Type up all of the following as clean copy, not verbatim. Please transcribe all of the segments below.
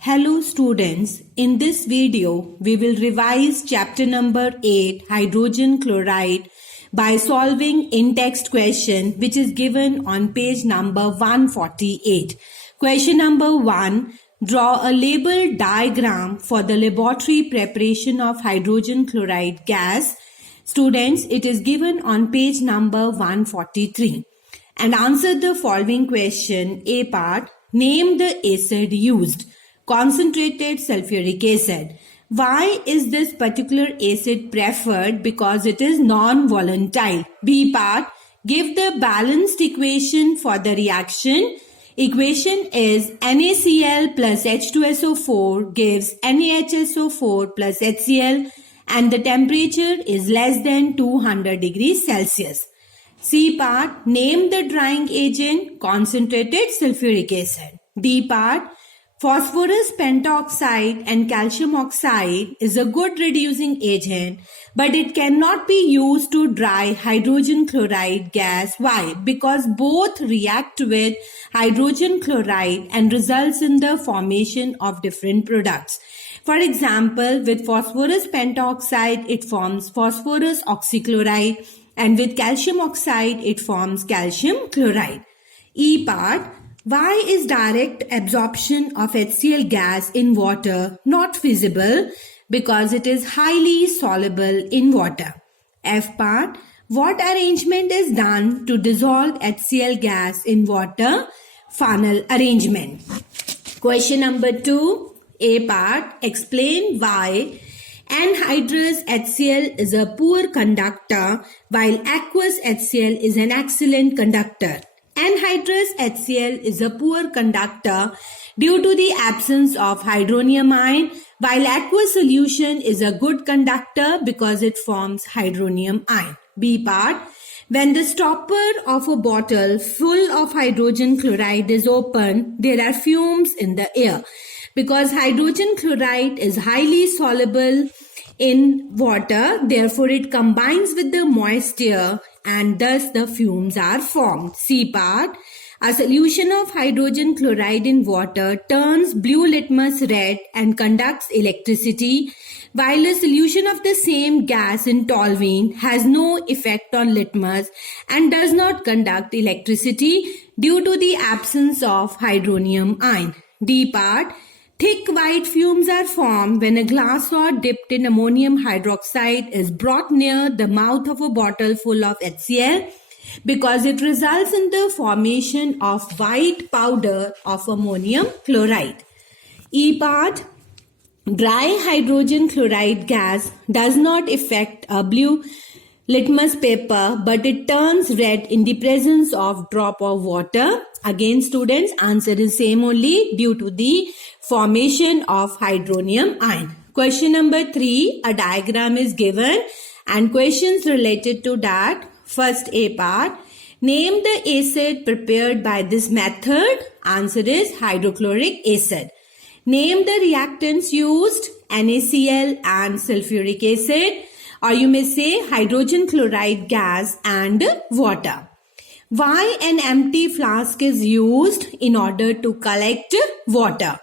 Hello students, in this video we will revise chapter number 8 hydrogen chloride by solving in-text question which is given on page number 148. Question number 1. Draw a label diagram for the laboratory preparation of hydrogen chloride gas. Students, it is given on page number 143. And answer the following question. A part, name the acid used. Concentrated sulfuric acid. Why is this particular acid preferred? Because it is non-volatile. B part, give the balanced equation for the reaction. Equation is NaCl plus H2SO4 gives NaHSO4 plus HCl and the temperature is less than 200 degrees Celsius. C part, name the drying agent, concentrated sulfuric acid. D part, phosphorus pentoxide and calcium oxide is a good reducing agent, but it cannot be used to dry hydrogen chloride gas. Why? Because both react with hydrogen chloride and results in the formation of different products. For example, with phosphorus pentoxide, it forms phosphorus oxychloride, and with calcium oxide, it forms calcium chloride. E part, why is direct absorption of HCl gas in water not feasible? Because it is highly soluble in water. F part, what arrangement is done to dissolve HCl gas in water? Funnel arrangement. Question number 2. A part, explain why anhydrous HCl is a poor conductor while aqueous HCl is an excellent conductor. Anhydrous HCl is a poor conductor due to the absence of hydronium ion, while aqueous solution is a good conductor because it forms hydronium ion. B part, when the stopper of a bottle full of hydrogen chloride is open, there are fumes in the air. Because hydrogen chloride is highly soluble in water, therefore it combines with the moisture and thus the fumes are formed. C part, a solution of hydrogen chloride in water turns blue litmus red and conducts electricity, while a solution of the same gas in toluene has no effect on litmus and does not conduct electricity due to the absence of hydronium ion. D part, thick white fumes are formed when a glass rod dipped in ammonium hydroxide is brought near the mouth of a bottle full of HCl because it results in the formation of white powder of ammonium chloride. E part, dry hydrogen chloride gas does not affect a blue litmus paper, but it turns red in the presence of drop of water. Again, students, answer is same only due to the formation of hydronium ion. Question number 3, a diagram is given and questions related to that. First A part, name the acid prepared by this method. Answer is hydrochloric acid. Name the reactants used, NaCl and sulfuric acid, or you may say hydrogen chloride gas and water. Why an empty flask is used? In order to collect water.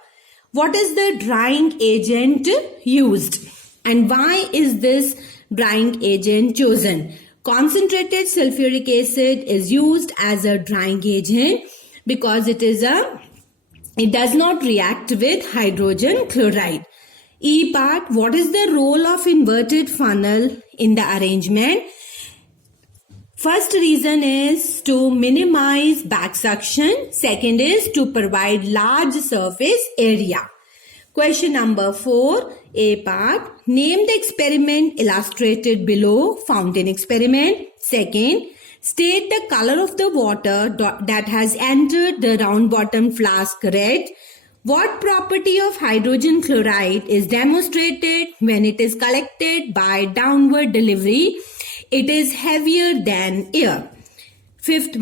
What is the drying agent used? And why is this drying agent chosen? Concentrated sulfuric acid is used as a drying agent because it does not react with hydrogen chloride. E part, what is the role of inverted funnel in the arrangement? First reason is to minimize back suction. Second is to provide large surface area. Question number 4, A part, name the experiment illustrated below, fountain experiment. Second, state the color of the water that has entered the round bottom flask red. What property of hydrogen chloride is demonstrated when it is collected by downward delivery? It is heavier than air. Fifth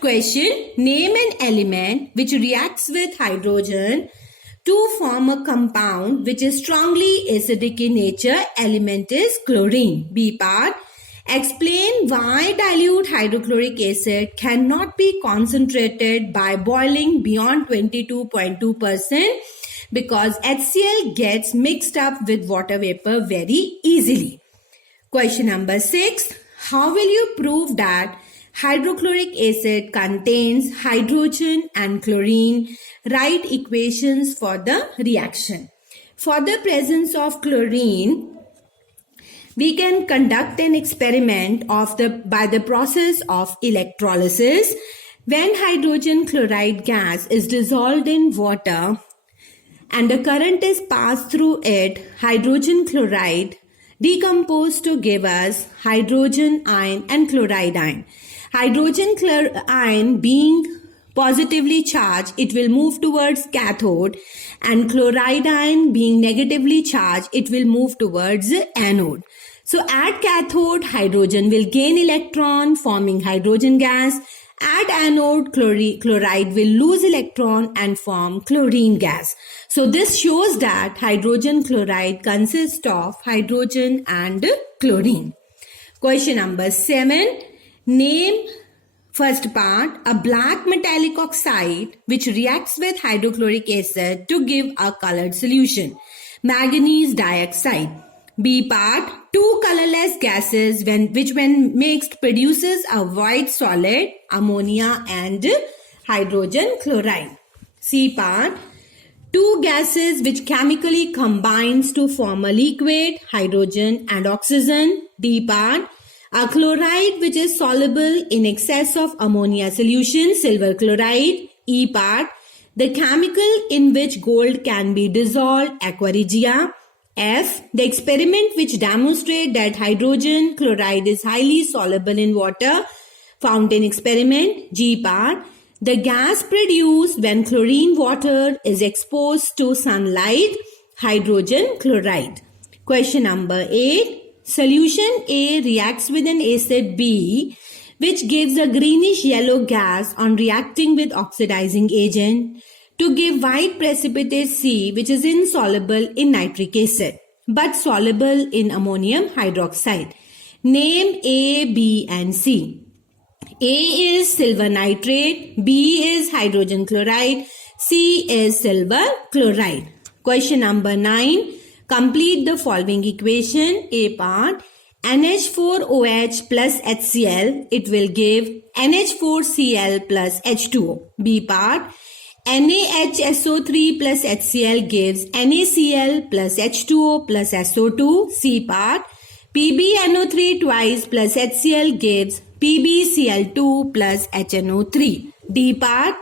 question, name an element which reacts with hydrogen to form a compound which is strongly acidic in nature. Element is chlorine. B part, Explain why dilute hydrochloric acid cannot be concentrated by boiling beyond 22.2% because HCl gets mixed up with water vapor very easily. Question number 6. How will you prove that hydrochloric acid contains hydrogen and chlorine? Write equations for the reaction. For the presence of chlorine, we can conduct an experiment by the process of electrolysis. When hydrogen chloride gas is dissolved in water and the current is passed through it, hydrogen chloride decompose to give us hydrogen ion and chloride ion. Hydrogen ion being positively charged, it will move towards cathode, and chloride ion being negatively charged, it will move towards anode. So at cathode, hydrogen will gain electron forming hydrogen gas. At anode, chloride will lose electron and form chlorine gas. So this shows that hydrogen chloride consists of hydrogen and chlorine. Question number 7. Name, first part, a black metallic oxide which reacts with hydrochloric acid to give a colored solution. Manganese dioxide. B part, two colorless gases which when mixed produces a white solid, ammonia and hydrogen chloride. C part, two gases which chemically combines to form a liquid, hydrogen and oxygen. D part, a chloride which is soluble in excess of ammonia solution, silver chloride. E part, the chemical in which gold can be dissolved, aqua regia. F, the experiment which demonstrates that hydrogen chloride is highly soluble in water, fountain experiment. G part, the gas produced when chlorine water is exposed to sunlight, hydrogen chloride. Question number 8. Solution A reacts with an acid B which gives a greenish yellow gas on reacting with oxidizing agent to give white precipitate C which is insoluble in nitric acid but soluble in ammonium hydroxide. Name A, B and C. A is silver nitrate, B is hydrogen chloride, C is silver chloride. Question number 9. Complete the following equation. A part, NH4OH plus HCl, it will give NH4Cl plus H2O. B part, NaHSO3 plus HCl gives NaCl plus H2O plus SO2. C part, PbNO3 twice plus HCl gives PbCl2 plus HNO3. D part,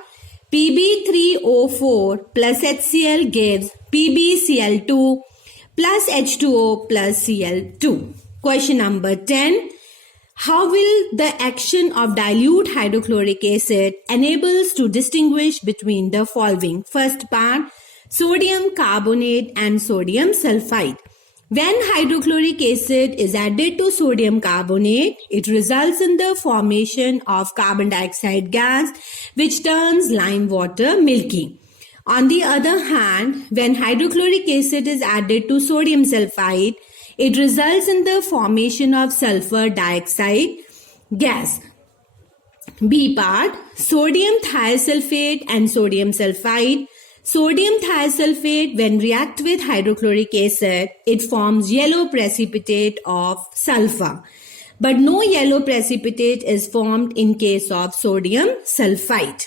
Pb3O4 plus HCl gives PbCl2 plus H2O plus Cl2. Question number 10. How will the action of dilute hydrochloric acid enables to distinguish between the following? First part, sodium carbonate and sodium sulfite. When hydrochloric acid is added to sodium carbonate, it results in the formation of carbon dioxide gas which turns lime water milky. On the other hand, when hydrochloric acid is added to sodium sulfite, it results in the formation of sulfur dioxide gas. B part, sodium thiosulfate and sodium sulfite. Sodium thiosulfate, when react with hydrochloric acid, it forms yellow precipitate of sulfur. But no yellow precipitate is formed in case of sodium sulfite.